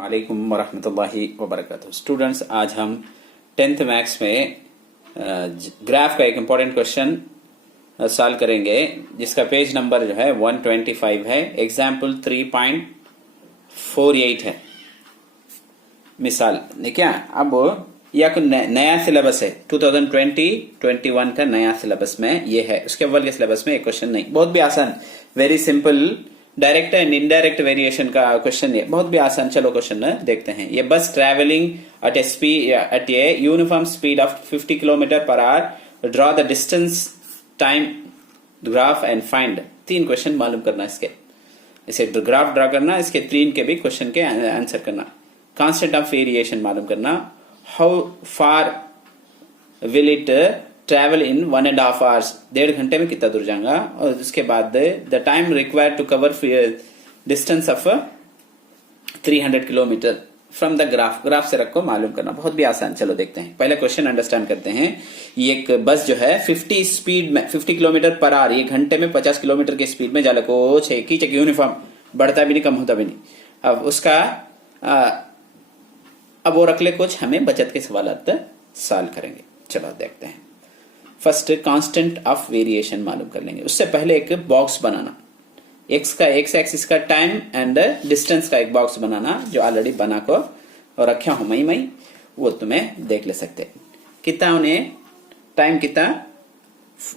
वालेकुम वरहमतुल्लाहि वबरकातुहू। स्टूडेंट्स, आज हम 10th मैथ्स में ग्राफ का एक इम्पोर्टेंट क्वेश्चन सॉल्व करेंगे जिसका पेज नंबर जो है 125 है। एग्जाम्पल 3.48 है। मिसाल देखिए, अब यह नया सिलेबस है 2020-21 का नया सिलेबस में ये है। उसके अव्वल के सिलेबस में एक क्वेश्चन नहीं, बहुत भी आसान, very simple direct and indirect variation का क्वेश्चन है, बहुत भी आसान। चलो क्वेश्चन देखते हैं। ये बस travelling eight a uniform speed of 50 kilometre per hour, draw the distance, time, graph and find. 3 question मालूम करना इसके, इसे ग्राफ ड्रॉ करना, इसके 3 के भी क्वेश्चन के आंसर करना, कांस्टेंट ऑफ वेरिएशन मालूम करना, how far will it travel in 1.5 hours, 1.5 घंटे में कितना दूर जाएगा, और उसके बाद the time required to cover distance of 300 kilometre from the graph से रखो मालूम करना, बहुत भी आसान। चलो देखते हैं, पहले क्वेश्चन अंडरस्टैंड करते हैं। ये एक बस जो है 50 स्पीड में 50 किलोमीटर पर आवर, ये घंटे में 50 किलोमीटर की स्पीड में जाला को चेक यूनिफॉर्म, बढ़ता भी नहीं कम होता भी नहीं। अब उसका अब वो रख ले कुछ, हमें बचत के सवाल सॉल्व करेंगे। चलो देखते हैं। फर्स्ट कांस्टेंट ऑफ वेरिएशन मालूम कर लेंगे। उससे पहले एक बॉक्स बनाना, एक्स एक्सिस का टाइम एंड डिस्टेंस का एक बॉक्स बनाना, जो ऑलरेडी बना को और रखा हूं मई वो तुम्हें देख ले सकते। कितना उन्हें टाइम कितना,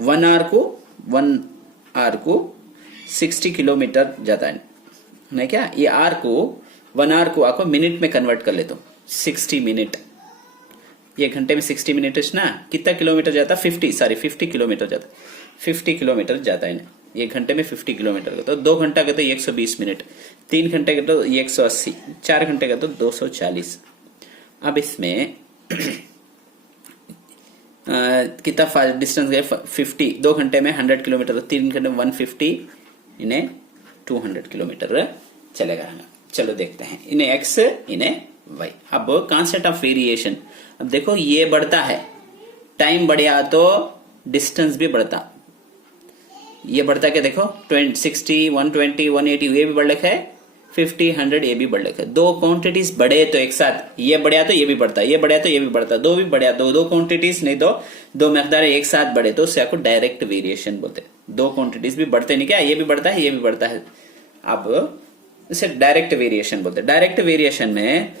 1 आवर को 60 किलोमीटर जाता है नहीं क्या। ये आर को 1 आवर को आपको मिनट में कन्वर्ट कर ले तो 60 मिनट, ये घंटे में 60 मिनट ना, कितना किलोमीटर जाता, 50 किलोमीटर जाता, 50 किलोमीटर जाता है ना। ये घंटे में 50 किलोमीटर का तो 2 घंटा का तो 120 मिनट, 3 घंटे का तो 180, 4 घंटे का तो 240। अब इसमें कितना डिस्टेंस गए, 50, 2 घंटे में 100 किलोमीटर, 3 घंटे में 150, इन्हें 200 किलोमीटर चलेगा। चलो देखते हैं, इन्हें एक्स इन्हें वाई। अब कांस्टेंट ऑफ वेरिएशन, अब देखो ये बढ़ता है, टाइम बढ़िया तो डिस्टेंस भी बढ़ता, ये बढ़ता क्या देखो 60, 120, 180 ये भी बढ़ रखा है, 50, 100 ये भी बढ़ रखा है। 2 क्वांटिटीज बढ़े तो एक साथ, ये बढ़िया तो ये भी बढ़ता, ये बढ़िया तो ये भी बढ़ता, 2 भी बढ़िया, 2 क्वांटिटीज नहीं तो 2 मकदार एक साथ बढ़े तो उससे आपको डायरेक्ट वेरिएशन बोलते हैं। 2 क्वांटिटीज भी बढ़ते नहीं क्या, ये भी बढ़ता है ये भी बढ़ता है, अब इसे डायरेक्ट वेरिएशन बोलते हैं। डायरेक्ट वेरिएशन में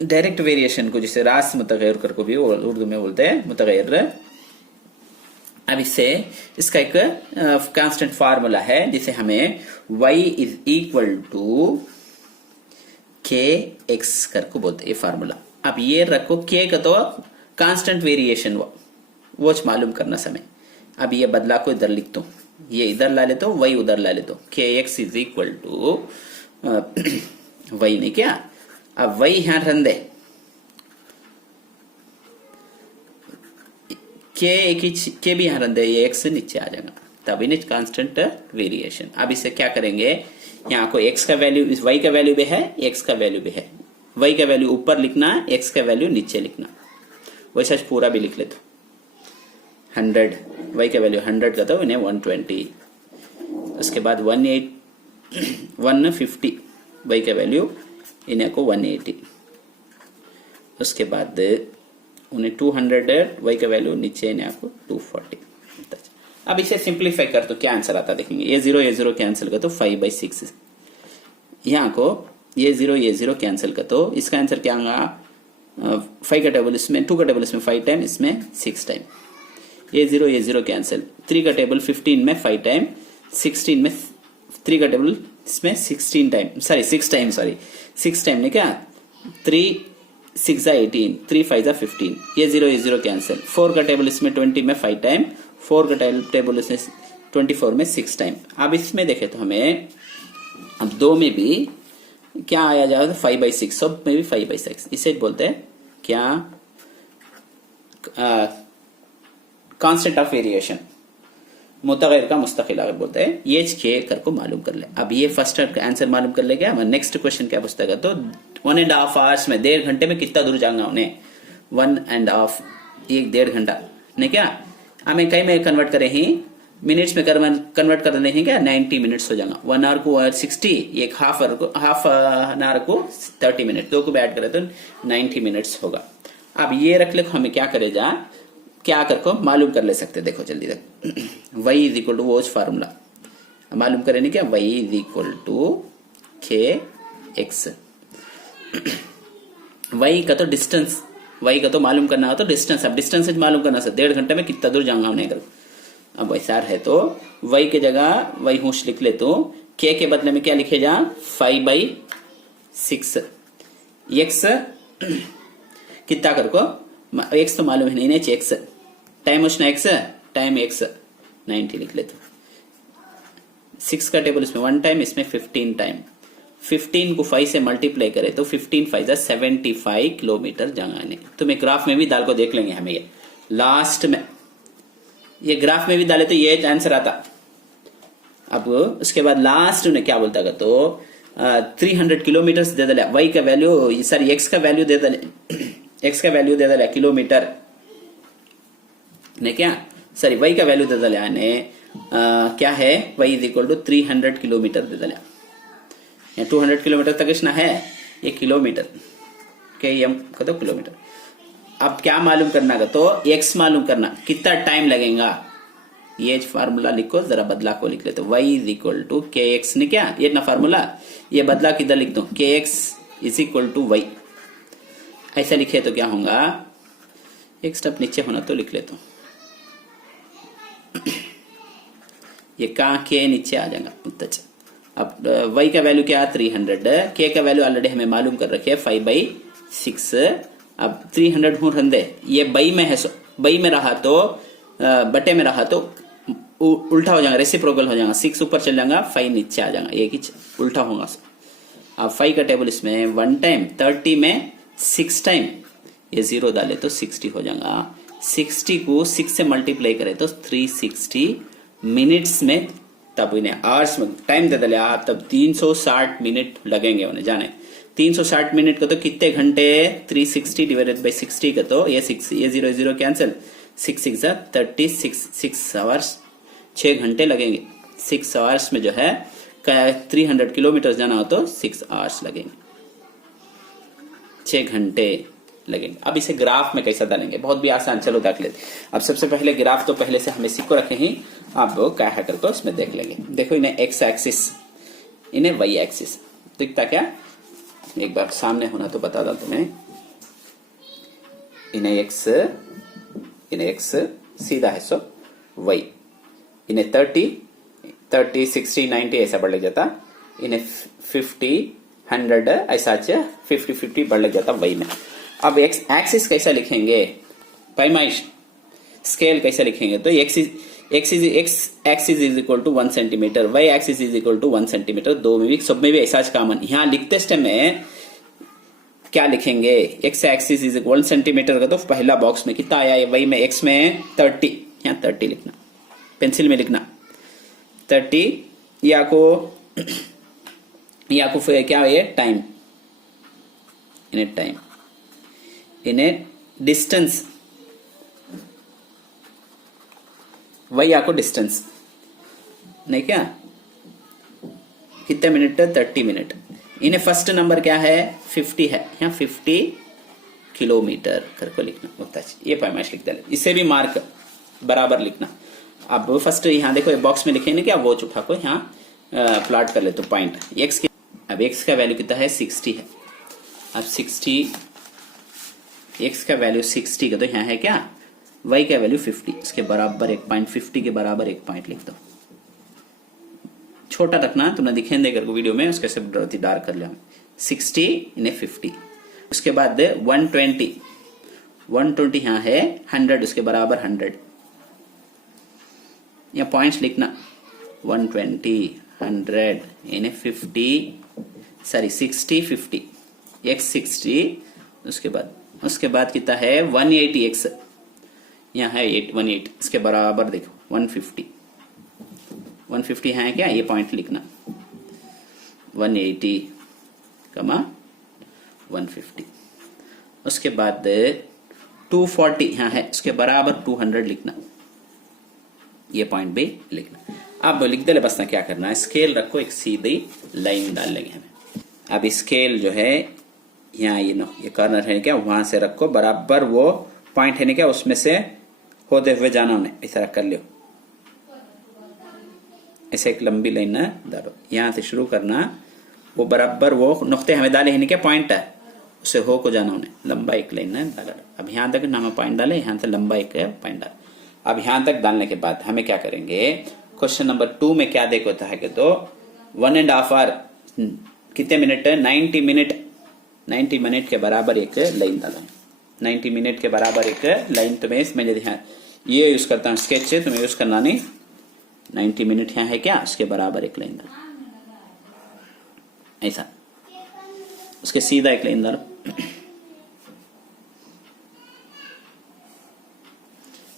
डायरेक्ट वेरिएशन को जिसे रास मुतगैर कर को भी उर्दू में बोलते हैं, मुतगैर। अब इससे इसका एक कांस्टेंट फार्मूला है जिसे हमें y इज इक्वल टू के एक्स कर को बोलते हैं, ये फार्मूला। अब ये रखो, के का तो कांस्टेंट वेरिएशन वो मालूम करना समय। अब ये बदला को इधर लिख दो, ये इधर ला लेते हो, y उधर ला लेते हो, के X is equal to y नहीं क्या, अब वही यहां रन दे, के भी यहां रन दे, ये एक्स नीचे आ जाएगा, तब इन्हें कांस्टेंट वेरिएशन। अब इसे क्या करेंगे, यहाँ को एक्स का वैल्यू, इस वाई का वैल्यू भी है, एक्स का वैल्यू भी है, वाई का वैल्यू ऊपर लिखना, एक्स का वैल्यू नीचे लिखना, वैसा पूरा भी लिख ले तो 100, वाई का वैल्यू 100 का तो इन्हें 120, उसके बाद 150 वाई का वैल्यू इन्हें को 180, उसके बाद उन्हें 200 वाई का वैल्यू नीचे इन्हें आपको 240। अब इसे सिंप्लीफाई कर तो क्या आंसर आता देखेंगे, ये 0 कैंसिल कर तो 5/6, यहाँ को ये 0 कैंसिल कर तो इसका आंसर क्या आएगा, 5 का टेबल इसमें, 2 का टेबल इसमें 5 टाइम, इसमें 6 टाइम, ये 0 कैंसिल, 3 का टेबल 15 में 5 टाइम, 16 में 3 का टेबल इसमें 6 टाइम नहीं क्या, 3 6 18, 3 5 15, ये 0 कैंसिल, 4 का टेबल इसमें 20 में 5 टाइम, 4 का टेबल इसमें 24 में 6 टाइम। अब इसमें देखे तो हमें अब 2 में भी क्या आया जाएगा, 5/6, सब में भी 5/6, इसे बोलते हैं क्या, कांस्टेंट ऑफ वेरिएशन, मुतगैर का मुस्तकिल अगर बोलते हैं। ये के कर को मालूम कर ले। अब ये फर्स्ट आंसर मालूम कर ले गया। नेक्स्ट क्वेश्चन क्या पूछता है, तो 1.5 आवर्स में 1.5 घंटे में कितना दूर जाऊंगा उन्हें, 1.5 1.5 घंटा नहीं क्या, हमें कई में कन्वर्ट करें ही मिनट्स में कन्वर्ट कर देंगे क्या 90 मिनट्स हो जाएगा। 1 आवर को 60, एक हाफ एन आवर को 30 मिनट, दो को ऐड करें तो 90 मिनट्स होगा। अब ये रख ले, हमें क्या करे जा, क्या करको मालूम कर ले सकते, देखो जल्दी तक। y इज इक्वल टू वो फार्मूला मालूम करेंगे क्या, y इज इक्वल टू के एक्स। y का तो डिस्टेंस, y का तो मालूम करना हो तो डिस्टेंस, अब डिस्टेंस मालूम करना सर 1.5 घंटे में कितना दूर जाऊंगा हमने कर। अब वैसा है तो y के जगह y होश लिख ले, तो k के बदले में क्या लिखे जा 5/6। x कितना कर को x तो मालूम है नहीं, x टाइम होश ना x टाइम x 90 लिख ले, तो 6 का टेबल इसमें 1 टाइम, इसमें 15 टाइम। 15 को 5 से मल्टीप्लाई करे तो 15 5 75 किलोमीटर जाने। तुम्हें ग्राफ में भी डाल को देख लेंगे हमें, ये लास्ट में ये ग्राफ में भी डाले तो ये आंसर आता। अब उसके बाद लास्ट में क्या बोलता है तो 300 किलोमीटर दे दिया, वाई का वैल्यू सॉरी एक्स का वैल्यू दे दिया, एक्स का वैल्यू दे दिया किलोमीटर ने, क्या सॉरी वाई का वैल्यू दे दिया ने क्या है, y is equal to 300 kilometre दे दिया। 200 किलोमीटर तक इसना है ये किलोमीटर के एम का तो किलोमीटर। अब क्या मालूम करना का तो x मालूम करना, कितना टाइम लगेगा, ये फार्मूला लिखो, जरा बदला को लिख ले, तो y इज इक्वल टू के एक्स ने, क्या ये ना फार्मूला, ये बदला किधर लिख दो, के X is equal to Y. ऐसा लिखे तो क्या होगा, एक स्टेप नीचे होना तो लिख ले, तो ये कहाँ के नीचे आ जाएगा। अब y का वैल्यू क्या 300, k का वैल्यू ऑलरेडी हमें मालूम कर रखे है 5/6। अब 300 हूँ रंदे, ये बई में है, बई में रहा तो बटे में रहा तो उल्टा हो जाएगा, रेसिप्रोकल हो जाएगा, 6 ऊपर चल जाएगा 5 नीचे आ जाएगा, एक ही उल्टा होगा। अब 5 का टेबल इसमें 1 टाइम, 30 में 6 टाइम, ये 0 डाले तो 60 हो जाएगा। 60 को 6 से मल्टीप्लाई करे तो 360 मिनट्स में, तब इन्हें आवर्स में टाइम दे दिया, तब 360 मिनट लगेंगे उन्हें जाने। 360 मिनट का तो कितने घंटे, 360 डिवाइडेड बाई 60 का तो ये 0 0 कैंसिल, 6 6 36, 6 आवर्स, 6 घंटे लगेंगे। 6 आवर्स में जो है 300 किलोमीटर जाना हो तो 6 आवर्स लगेंगे, 6 घंटे लगेंगे। अब इसे ग्राफ में कैसा डालेंगे, बहुत भी आसान, चलो देख लेते। अब सबसे पहले ग्राफ तो पहले से हमें सीखो रखे ही, आप क्या है करते हो इसमें देख लेंगे। देखो इन्हें एक्स एक्सिस, इन्हें वाई एक्सिस दिखता क्या, एक बार सामने होना तो बता दो तुम्हें। इन्हें एक्स सीधा है, सो वाई इन्हें 30 60 90 ऐसा बढ़ लग जाता, इन्हें 50 100 ऐसा 50 50 बढ़ लग जाता वाई में। अब एक्स एक्सिस कैसा लिखेंगे, पैमाइश स्केल कैसा लिखेंगे, तो X axis is equal to 1 centimetre, Y axis is equal to 1 centimetre. दो में भी सब में भी ऐसा कॉमन। यहाँ लिखते स्टेप में क्या लिखेंगे, x axis is equal 1 centimetre का तो पहला बॉक्स में कितना आया, वाई में एक्स में 30, यहाँ 30 लिखना, पेंसिल में लिखना 30, या को क्या है टाइम, इन्हें टाइम, इन्हें डिस्टेंस, वही आपको डिस्टेंस नहीं, क्या कितने मिनट, 30 मिनट। इन्हें फर्स्ट नंबर क्या है 50 है, यहाँ 50 किलोमीटर करके लिखना होता है, ये पैमाइश लिख डाले, इसे भी मार्क बराबर लिखना। अब फर्स्ट यहाँ देखो बॉक्स में लिखेंगे क्या, वो उठा को यहाँ प्लॉट कर ले तो पॉइंट एक्स की। अब एक्स का वैल्यू कितना है 60 है, अब 60 एक्स का वैल्यू 60 का तो यहाँ है क्या, y का वैल्यू 50, इसके बराबर एक पॉइंट, 50 के बराबर एक पॉइंट लिख दो, छोटा रखना, तुमने दिखे देकर वीडियो में उसके सब डार्क कर लिया। 60 इन्हें 50, उसके बाद 120 यहाँ है 100, उसके बराबर 100, यहाँ पॉइंट्स लिखना 120 100 इन्हें 50 सॉरी 60 50 x 60, उसके बाद कितना है 180 x, यहाँ है 180, इसके बराबर देखो 150 है क्या, ये पॉइंट लिखना 180 कमा 150, उसके बाद 240 यहाँ है, उसके बराबर 200 लिखना, ये पॉइंट भी लिखना। अब लिख दे बस ना, क्या करना है, स्केल रखो, एक सीधी लाइन डाल लेंगे हमें। अब स्केल जो है यहाँ ये कॉर्नर है क्या, वहां से रखो बराबर, वो पॉइंट है ना क्या, उसमें से होते हुए जाना उन्हें, ऐसा कर लियो। ऐसे एक लंबी लाइन ना डालो, यहाँ से शुरू करना, वो बराबर वो नुक्ते हमें डाले हैं क्या, पॉइंट है, उससे हो को जाना उन्हें, लंबा एक लाइन ना डाला। अब यहाँ तक ना हम पॉइंट डाले, यहाँ से लंबा एक पॉइंट डाल। अब यहाँ तक डालने के बाद हमें क्या करेंगे, क्वेश्चन नंबर 2 में क्या देखो होता है कि तो 1.5 आवर कितने मिनट है, 90 मिनट, 90 मिनट के बराबर एक लाइन डालो। 90 मिनट के बराबर एक लाइन तुम्हें इसमें ये यूज करता हूँ, स्केच से तुम्हें यूज करना नहीं। 90 मिनट यहाँ है क्या, उसके बराबर एक लाइन डालो, ऐसा उसके सीधा एक लाइन डालो।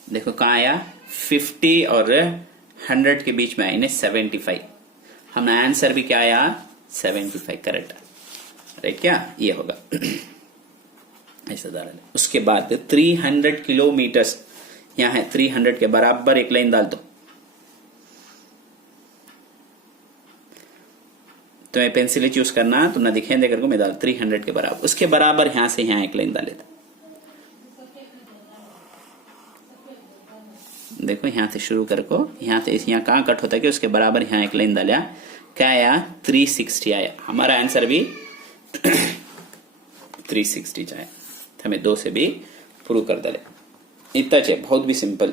देखो कहाँ आया, 50 और 100 के बीच में आया 75। हमारा आंसर भी क्या आया, 75 करेक्ट, राइट क्या, ये होगा। ऐसा डाल। उसके बाद 300 किलोमीटर यहाँ है, 300 के बराबर एक लाइन डाल दो। तुम्हें पेंसिल चूज करना, तुम ना दिखे देकर को मैं डाल 300 के बराबर, उसके बराबर यहां से यहां एक लाइन डाल देता। देखो यहाँ से शुरू कर को, यहाँ से यहाँ कहाँ कट होता है कि उसके बराबर यहाँ एक लाइन डाला, क्या आया 360 आया। हमारा आंसर भी 360 चाहे, हमें 2 से भी प्रूव कर दे। इतना चाहिए, बहुत भी सिंपल।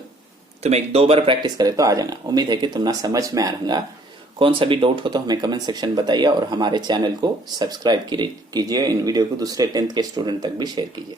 तुम 1-2 बार प्रैक्टिस करे तो आ जाना। उम्मीद है कि तुम ना समझ में आ रहेगा। कौन सा भी डाउट हो तो हमें कमेंट सेक्शन बताइए और हमारे चैनल को सब्सक्राइब कीजिए। इन वीडियो को दूसरे 10th के स्टूडेंट तक भी शेयर कीजिए।